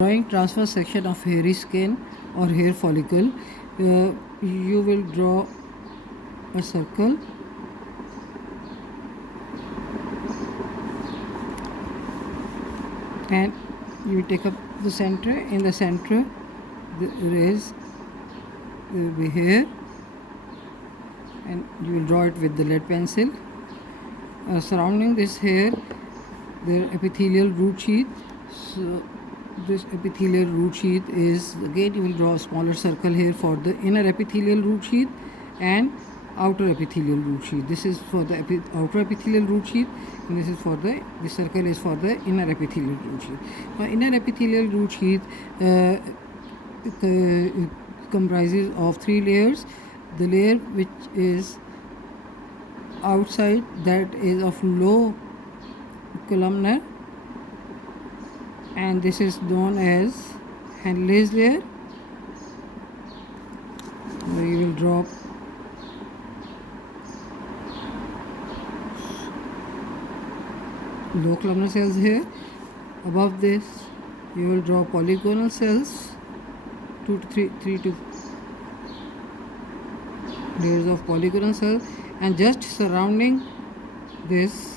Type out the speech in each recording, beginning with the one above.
Drawing transverse section of hairy skin or hair follicle, you will draw a circle and you take up the center. In the center there will be hair, and you will draw it with the lead pencil. Surrounding this hair there are epithelial root sheath. So this epithelial root sheath is, again you will draw a smaller circle here for the inner epithelial root sheath and outer epithelial root sheath. This is for the outer epithelial root sheath, and this circle is for the inner epithelial root sheath. Now inner epithelial root sheath comprises of 3 layers. The layer which is outside, that is of low columnar, and this is known as Henle's layer. Now you will draw low columnar cells here. Above this you will draw polygonal cells, 3 to layers of polygonal cells, and just surrounding this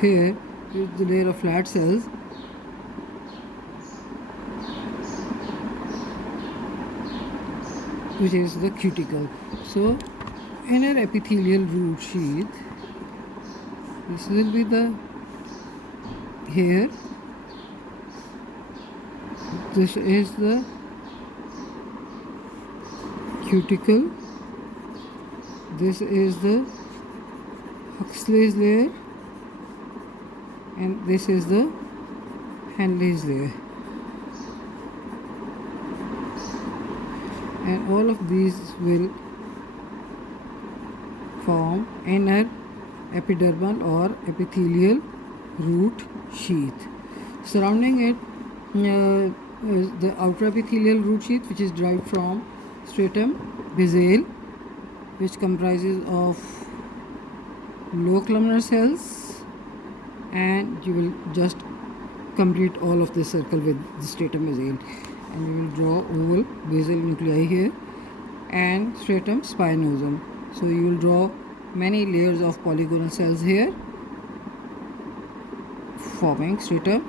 here is the layer of flat cells, which is the cuticle. So inner epithelial root sheath, this will be the hair, this is the cuticle, this is the Huxley's layer, and this is the Henle's layer. And all of these will form inner epidermal or epithelial root sheath. Surrounding it is the outer epithelial root sheath, which is derived from stratum basale, which comprises of low columnar cells, and you will just complete all of this circle with the stratum basale, and you will draw oval basal nuclei here and stratum spinosum. So you will draw many layers of polygonal cells here forming stratum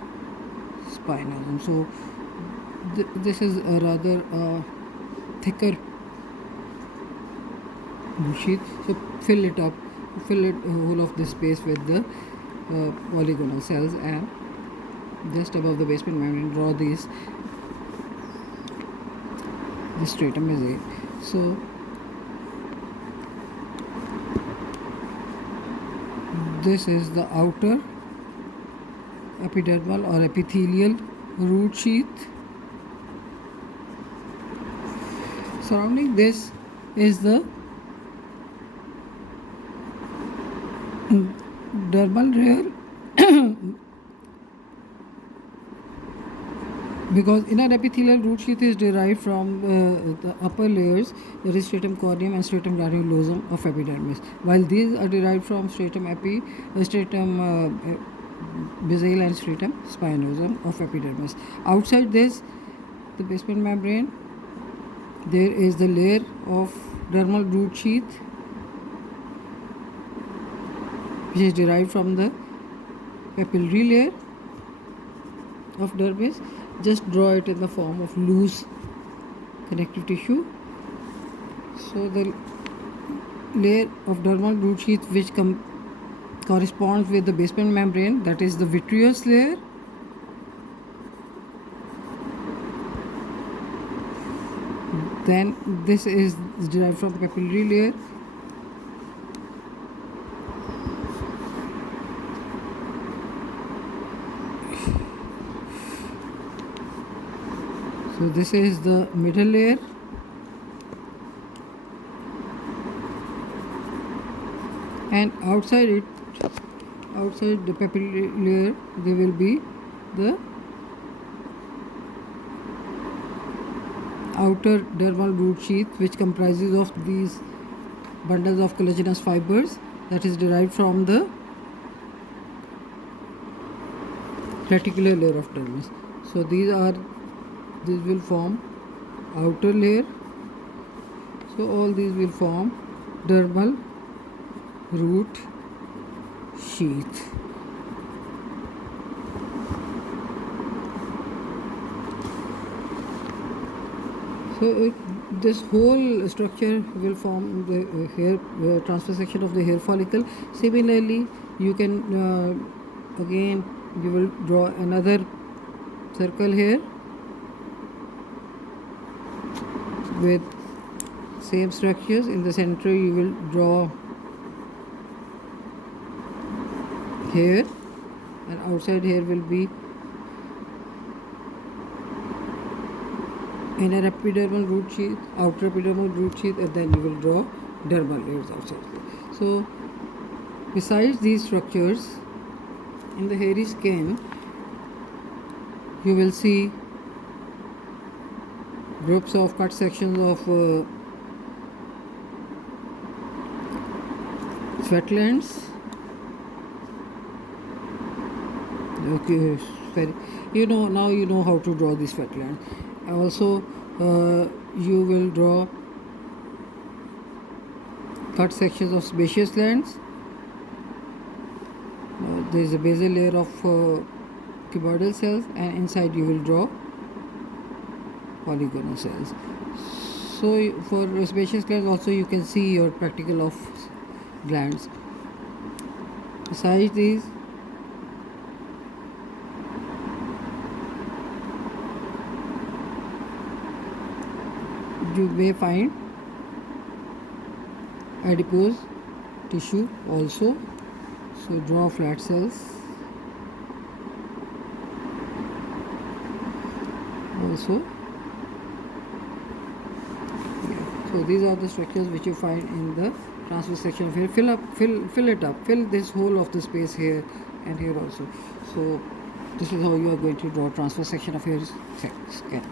spinosum. So this is a rather thicker sheath, so fill it whole of this space with the polygonal cells, and just above the basement membrane draw the stratum basale. So this is the outer epidermal or epithelial root sheath. Surrounding this is the dermal layer because inner epithelial root sheath is derived from the upper layers, that is stratum corneum and stratum granulosum of epidermis, while these are derived from stratum basale and stratum spinosum of epidermis. Outside this, the basement membrane, there is the layer of dermal root sheath, which is derived from the papillary layer of dermis. Just draw it in the form of loose connective tissue. So the layer of dermal root sheath which corresponds with the basement membrane, that is the vitreous layer. Then this is derived from papillary layer. So this is the middle layer, and outside the papillary layer, there will be the outer dermal root sheath, which comprises of these bundles of collagenous fibers that is derived from the reticular layer of dermis. So these will form outer layer. So all these will form dermal root sheath. So this whole structure will form the hair transverse section of the hair follicle. Similarly, you can again you will draw another circle here with same structures. In the center you will draw hair, and outside here will be inner epidermal root sheath, outer epidermal root sheath, and then you will draw dermal layers outside. So besides these structures, in the hairy skin you will see groups of cut sections of sweat glands. Okay, now you know how to draw these sweat glands. Also you will draw cut sections of sebaceous glands. There is a basal layer of cuboidal cells, and inside you will draw polygonal cells. So for sebaceous glands also you can see your practical of glands. Besides these, you may find adipose tissue also. So draw flat cells also. So these are the structures which you find in the transverse section of hair. Fill it up, fill this whole of the space here and here also. So this is how you are going to draw transverse section of hair skin.